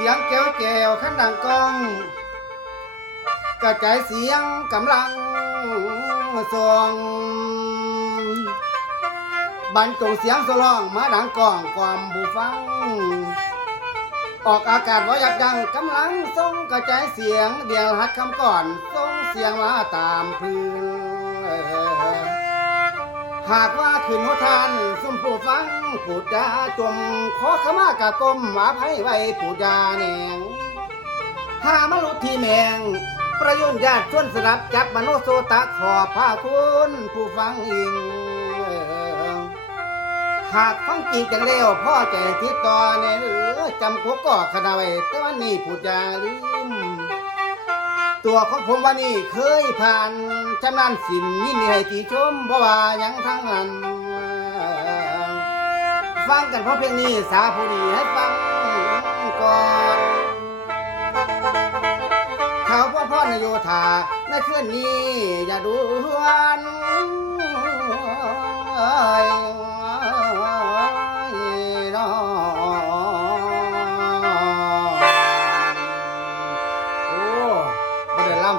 สียงแก้วแก้วขันดังกองกระจายเสียงกำลังส่งบรรจงเสียงสร้องมาดังกองความผู้ฟัง ออกอากาศว่าอยากดังกำลังส่งกระจายเสียงเดียวหัดคำก่อนส่งเสียงมาตามพื้น หากว่าขึ้นหัวทานสุ่มผู้ฟังปูดจาจมขอขมากะกมหมาไพ่ไว้ปูดจาแหนงหามนุที่แมง ประยุนญาติชวนสลับจับมโนโซตะขอบผ้าคุณผู้ฟังอิง หากฟังจริงจังเร็วพ่อใจติดต่อในหรือจำกุกก่อขนาไว้แต่วันนี้พูดจาลืม ตัวของผมวันนี้เคยผ่านจำนานสินยินดีให้ตีชมเพราะว่ายังทั้งนั้น ฟังกันเพราะเพลงนี้สาผู้ดีให้ฟังก่อนเขาพ่อพ่อนโยธาในคืนนี้อย่าดูวน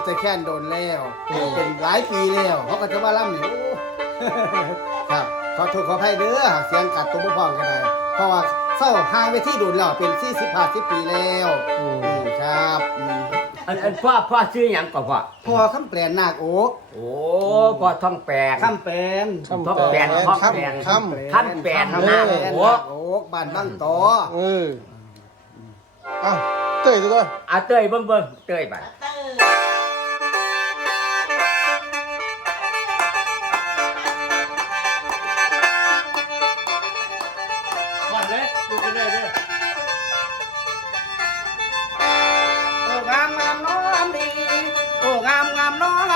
ไม่ได้ล่ำใส่แค้นโดนแล้วเป็นหลายปีแล้วเขาก็จะว่าล่ำนี่โอ้ครับขอโทษขออภัยเด้อหากเสียงกัดตัวบ่พร้อมกันเลยเพราะว่าเศร้าห่างไปที่โดนแล้วเป็นสี่สิบห้าสิบปีแล้วอืมครับอืมอันอันพ่อพ่อชื่อหยังก่อนพ่อพ่อคำแปลนนาคโอ๊กโอ้พ่อท่องแปลง คำแปลนท้องแปลนท้องแปลนคคำแปลนคำนาคแปลนโอ๊นากคโอ๊กบ้านบางตอเออเอ้าเต้ยตัวอาเต้ยเบิ่งเบิ่งเต้ยไป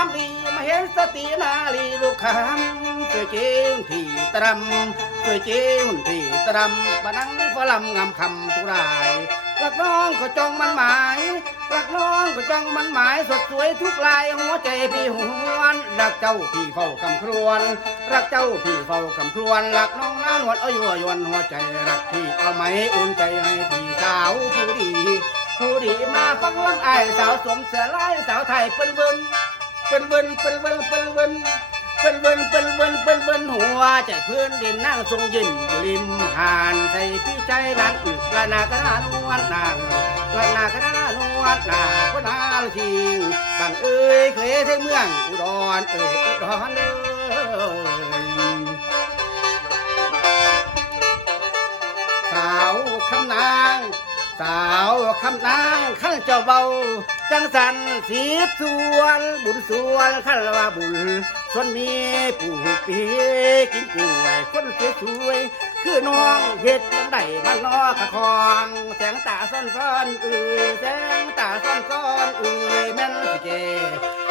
ามอีมาเห็นสตินาลีลูกคำสวยเจงที่ตรำสวยเจงที่ตรำบานังฝรั่งงามคำตุรายรักน้องก็จองมันหมายรักน้องก็จองมันหมาย สดสวยทุกลายหัวใจพี่หวนรักเจ้าพี่เฝ้ากำครวนรักเจ้าพี่เฝ้ากำครวนรักน้องน้านวลเอาอยู่ยวนหัวใจรักพี่เอาไหมอุ่นใจให้พี่สาวผู้ดีผู้ดีมาฟังวันไอายสาวสวมเสื้อลายสาวไทยเปิ้นเบิ้น เปิ้นเบิ้นเปิ้นเบิ้นเปิ้นเบิ้นเปิ้นเบิ้นเปิ้นเบิ้นเปิ้นเบิ้นหัวใจเพื่อนดินนั่งทรงยิ้มอยู่ริมหานใส่พี่ใจร้านอึกละนากระนานวลนานละนากระนานวลนาคนาลทิงบังเอ้ยเคยใช้เมืองอุดรเอ้ยอุดรเลยสาวคำนางสาว คำนางขั้นเจ้าเบา จังสันสีสวนบุญสวนขั้นว่าบุญส่วนมีผู้ปีกินกล้วยคนสวยๆคือน้องเฮ็ดจังไดมันนอกขะคองแสงตาซ่อนซ่อนเอ้ยแสงตาซ่อนซ่อนเอ้ยแม่นสิเจ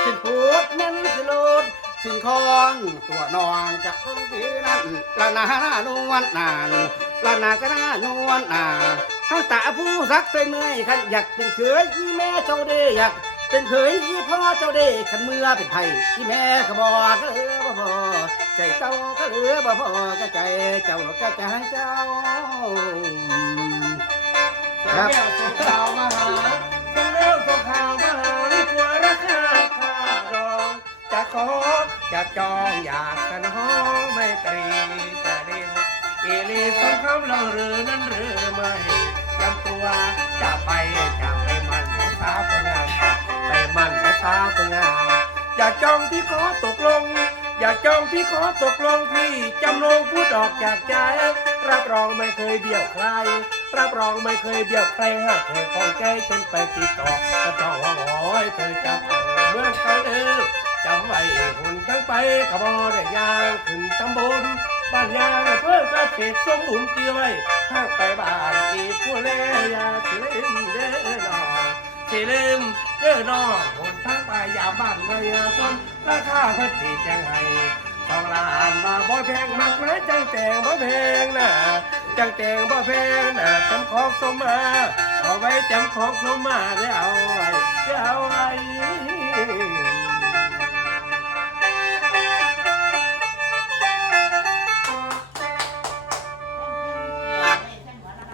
สิพูดแม่นสิลดสิ่งของตัวนองจากตรงที่นั้นละนานวลนานละนากระนานวลนาข้างตาผู้รักใจเมื่อยขันอยากเป็นเคยอีแม่เจ้าเด้อยากเป็นเคยอีพ่อเจ้าเด้ขันเมื่อเป็นไผ่อีแม่ขบอกก็เหลือบ่พอใจเจ้าก็เหลือบ่พอก็ใจเจ้าก็ใจเจ้าครับส่งข่าวมาหาส่งเร็วส่งข่าวมาหาไม่กลัวราคาค่ารองจะขอจะจองอยากจะน้องไม่ตรี เด่นเลีสงคำเราหรือนั้นหรือไม่ยำตัวจะไปจะไปมันสาวคนงามไปมันสาวคนงามอย่าจองพี่ขอตกลง อย่าจองพี่ขอตกลงพี่จำลงพูดออกจากใจรับรองไม่เคยเบี้ยวใคร รับรองไม่เคยเบี้ยวใครหากเธอของใจฉันไปติดต่อก็ต้องหวังหอยเธอจะเอาเมื่อเขาเดินจำไว้หุ่นทั้งไปกระบอกได้ยางขึ้นตำบล บ้านยางเพื่อเกษตรสมบูรณ์เกี่ยวไว้ทางไปบ้านอีผู้เลี้ยาสิลืมเด้อดอสิลืมเด้อดอกหุ่นทั้งไปยาบ้านระยาต้นราคาเพิ่นสิแจงให้ทองลานมาบ่แพงมากนะจังแต่งบ่แพงนะจังแต่งบ่แพงนะจำของสมมาเอาไว้จำของสมมาได้เอาไว้ได้เอาไว้